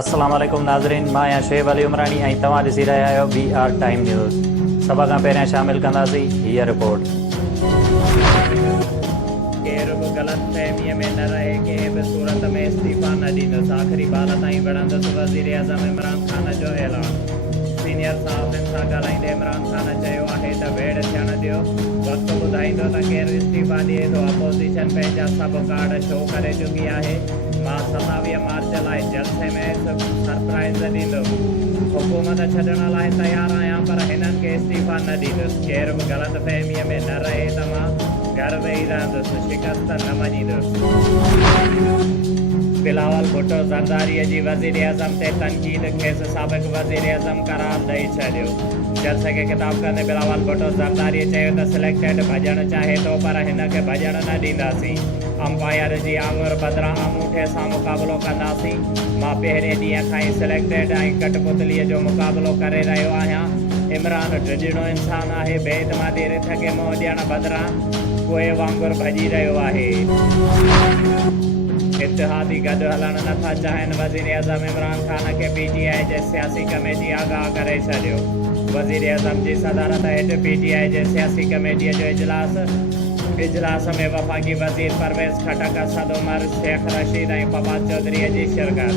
अस्सलाम वालेकुम नाज़रीन, मां आहियां शुएब अली उमरानी ऐं तव्हां ॾिसी रहिया आहियो BR टाइम न्यूज़। सभ खां पहिरियां शामिल कंदासीं हीअ रिपोर्ट। केर बि ग़लतफ़हमीअ में न रहे, कंहिं बि सूरत में इस्तीफ़ा न ॾींदुसि। आख़िरी बाल ताईं विढ़ंदुसि वज़ीर आज़म इमरान ख़ान जो ऐलान। सीनियर सहाफ़ियुनि सां ॻाल्हाईंदे इमरान ख़ान चयो आहे त वेड़ थियण ॾियो, वक़्तु ॿुधाईंदो त केरु इस्तीफ़ा ॾिए थो। अपोज़िशन पंहिंजा सभु कार्ड शो करे चुकी आहे। मां 27 मार्च लाइ जलसे में सरप्राइज़ ॾींदुमि। हुकूमत छॾण लाइ तयारु आहियां, पर हिननि खे इस्तीफ़ा न ॾींदुसि। केर बि ग़लतफ़हमीअ में न रहे त मां घर वेही रहंदुसि, शिकस्त न मञींदुसि। बिलावल भुट्टो ज़रदारीअ जी वज़ीर आज़म ते तनक़ीद, खेसि साबिक़ वज़ीर आज़म करार ॾेई छॾियो। जलसे खे ख़िताब कंदे बिलावल भुट्टो ज़रदारी चयो त सिलेक्टेड भॼणु चाहे थो, पर हिन खे भॼणु न ॾींदासीं। अंपायर जी आङुर बदिरां अंगूठे सां मुक़ाबिलो कंदासीं। मां पहिरें ॾींहं खां ई सिलेक्टेड ऐं कठपुतलीअ जो मुक़ाबिलो करे रहियो आहियां। इमरान ड्रिजणो इंसानु आहे, बेइतमादी रिथ खे मुंहुं ॾियण बदिरां कोए वांगुरु भॼी रहियो आहे। इत्तिहादी गॾु हलणु नथा चाहिनि। वज़ीर आज़म इमरान ख़ान खे PTI जे सियासी कमेटी आगाह करे छॾियो। वज़ीर आज़म जी सदारत हेठि PTI जे सियासी कमेटीअ जो इजलास में वफ़ाक़ी वज़ीर परवेज़ खटक, असद उमर, शेख रशीद ऐं फवाद चौधरीअ जी शिरकत।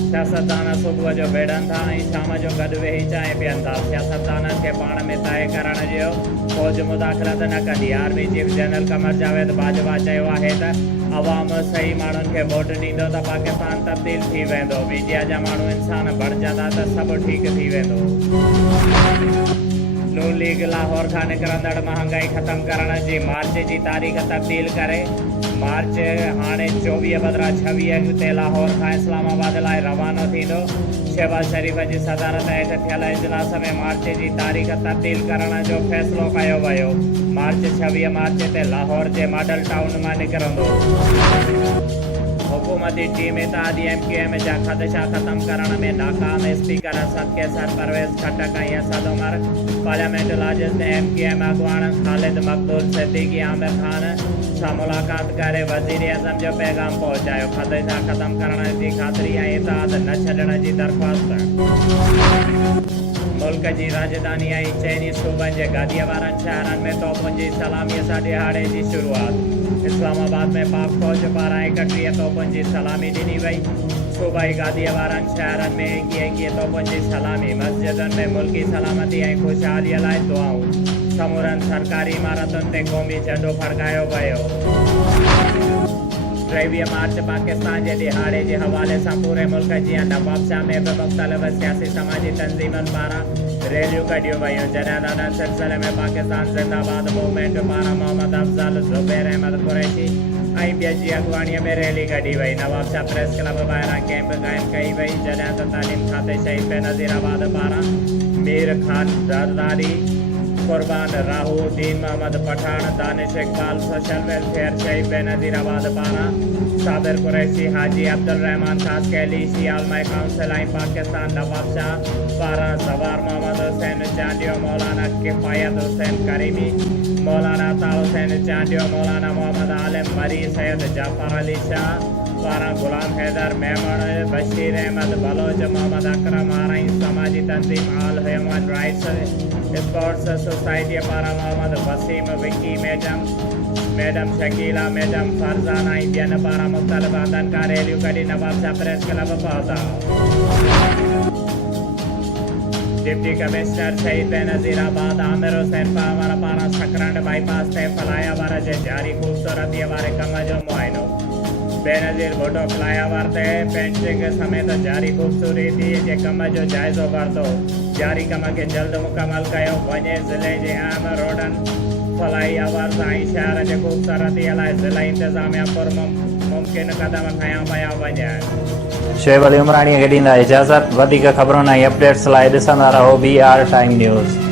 सियासतदान सुबुह जो वेढ़नि था ऐं शाम जो गॾु वेही चांहि पीअनि था। सियासतदाननि खे पाण में तइ करण ॾियो, फ़ौज मुदाख़लत न कंदी। आर्मी चीफ जनरल कमर जावेद बाजवा चयो आहे त अवाम सही माण्हुनि खे वोट ॾींदो त पाकिस्तान तब्दील थी वेंदो। मीडिया जा माण्हू इंसान बणजंदा त सभु ठीकु थी वेंदो। नून लीग लाहौर खां निकिरंदड़ महांगाई ख़तमु करण जी मार्च जी तारीख़ तब्दील करे। मार्च हाणे 24 बदिरां 26 ते लाहौर खां इस्लामाबाद लाइ रवानो थींदो। शहबाज़ शरीफ़ जी सदारत हेठि थियल इजलास में मार्च जी तारीख़ तब्दील करण जो फ़ैसिलो कयो वियो। मार्च 26 मार्च ते लाहौर जे मॉडल टाउन मां निकिरंदो। हुकूमती टीम इत्तेहादी MQM जा ख़दशा ख़त्म करण में नाकाम। स्पीकर असद कैसर, परवेज़ खटक ऐं असद उमर पार्लियामेंट लाजिज़ ने MQM अॻुवाण ख़ालिद मक़बूल सिद्दीक़ी आमिर ख़ान सां मुलाक़ात करे वज़ीर आज़म जो पैगाम पहुचायो। ख़दशा ख़त्म करण जी ख़ातिरी ऐं इत्तेहाद न छॾण जी दरख़्वास्त। मुल्क जी राजधानी ऐं चइनी सूबनि जे गादीअ वारनि शहरनि में तोपुनि जी सलामीअ सां ॾिहाड़े जी शुरूआत। इस्लामाबाद में पाक फ़ौज पारां 31 तोपुनि जी सलामी ॾिनी वई। सूबाई गादीअ वारनि शहरनि में 21 तोपुनि जी सलामी। मस्जिदनि में मुल्की सलामती ऐं ख़ुशहालीअ लाइ दुआऊं। समूरनि सरकारी इमारतुनि ते क़ौमी झंडो फड़कायो वियो। 23 मार्च पाकिस्तान जे ॾिहाड़े जे हवाले सां पूरे मुल्क जीअं नवाबशाह में बि मुख़्तलिफ़ सियासी समाजी तंज़ीमुनि पारां रैलियूं कढियूं वयूं। जनाज़ा सिलसिले में पाकिस्तान ज़िंदाबाद मूवमेंट पारां मोहम्मद अफ़ज़ल, ज़ुबैर अहमद कुरैशी ऐं ॿियनि जी अॻुवाणीअ में रैली कढी वई। नवाबशाह प्रेस क्लब ॿाहिरां कैंप क़ाइमु कई वई। जॾहिं त तालीम खाते शहीद बेनज़ीर आबाद पारां मीर ख़ान ज़रदारी, कुर्बान राहू, दीन मोहम्मद पठान, दानिश इक़बाल, सोशल वेलफेयर शहीद बेनज़ीर आबाद पारां साबिर कुरैशी, हाजी अब्दुल रहमान ख़ास कैली, शियालमाई काउंसिल ऐं पाकिस्तान नवाबशाह पारां ज़वार मोहम्मद हुसैन चांडियो, मौलाना किफ़ायत हुसैन करीमी, मौलाना अता हुसैन चांडियो, मौलाना मोहम्मद आलिम मरी, सैयद जाफ़र अली शाह पारां गुलाम हैदर मेमण, बशीर अहमद बलोच, मोहम्मद अकरम आरई, समाजी तंज़ीम आल ह्यूमन राइट्स स्पोर्ट्स सोसाइटी पारां मोहम्मद वसीम, विकी मैडम शकीला, मैडम फरज़ान ऐं ॿियनि पारां मुख़्तलिफ़ हंधनि खां रैलियूं कढी नवाबशाह प्रेस क्लब पहुता। डिप्टी कमिश्नर शहीद बेनज़ीर आबाद आमिर हुसैन पावर पारां सकरंड बाईपास ते फ्लाईओवर जे जारी ख़ूबसूरतीअ वारे कम जो मुआइनो। बेनज़ीर भुट्टो फ्लाईओवर ते पेंटिंग समेत जारी ख़ूबसूरती जे कम जो जाइज़ो वरितो। जारी कम खे जल्द मुकमल कयो वञे। ज़िले जे अहम रोडनि, फ्लाईओवर्स ऐं शहर जे ख़ूबसूरतीअ लाइ ज़िला इंतिज़ामिया मुमकिन क़दम खयां पिया वञनि। शुएब अली उमरानीअ खे ॾींदा इजाज़त। वधीक ख़बरुनि ऐं अपडेट्स लाइ ॾिसंदा रहो BR टाइम न्यूज़।